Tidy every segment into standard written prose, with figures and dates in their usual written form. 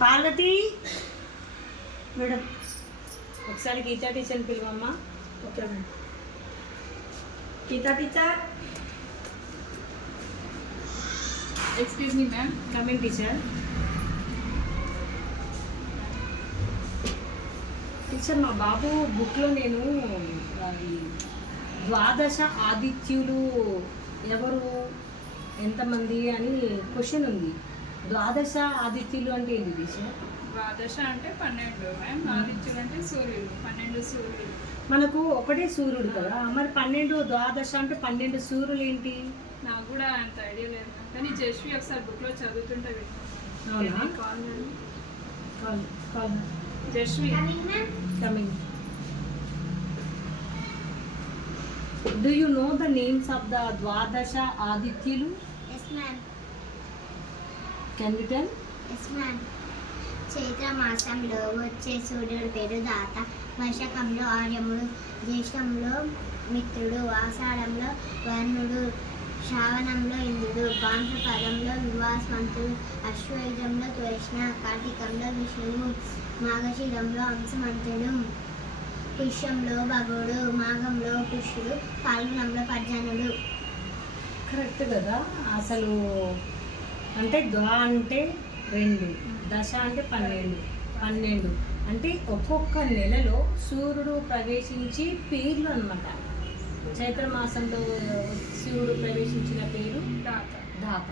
Parvati madam ఒకసారి Geeta teacher పిలువమ్మా. Okay madam. Geeta teacher. Excuse me ma'am. Coming teacher. Teacher మా బాబు బుక్లో నేను ఈ ద్వాదశ ఆదిత్యులు ఎవరు ఎంతమంది అని క్వశ్చన్ ఉంది. ద్వాదశ ఆదిత్యులు అంటే ఏంటి టీచర్? ద్వాదశ అంటే 12 మ్యామ్. ఆదిత్యులు అంటే సూర్యుడు, 12 సూర్యుడు. మనకు ఒకటే సూర్యుడు కదా, మరి 12 ద్వాదశ అంటే 12 సూర్యులు ఏంటి? నాకు కూడా అంత ఐడియా లేదు మ్యామ్, కానీ జస్వి ఒకసారి బుక్లో చదువుతుంటే అవునా? Jasvi coming. Do you know the names of the Dwadasha Adityulu? Yes, ma'am. Can you tell? Yes, ma'am. Chaitra మాసంలో వచ్చే సూర్యుడి పేరు దాత, వర్షకంలో ఆర్యముడు, జ్యేష్ఠంలో మిత్రుడు, ఆషాఢంలో వర్ణుడు, శ్రావణంలో ఇంద్రుడు, భాద్రపదంలో వివాస్వంతుడు, అశ్వయుజంలో కృష్ణ, కార్తీకంలో విష్ణువు, మాఘశిరంలో అంశమంతుడు, పుష్యంలో భగుడు, మాఘంలో పుష్యుడు, ఫాల్గుణంలో పర్జనుడు. కరెక్ట్ కదా. అసలు అంటే ద్వా అంటే 2, దశ అంటే 12 అంటే ఒక్కొక్క నెలలో సూర్యుడు ప్రవేశించి పేర్లు అన్నమాట. చైత్రమాసంలో సూర్యుడు ప్రవేశించిన పేరు దాత.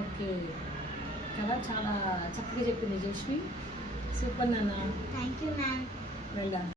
ఓకే కదా, చాలా చక్కగా చెప్పింది జస్వి. సూపర్ నాన్న. Thank you ma'am. వెళ్దాం.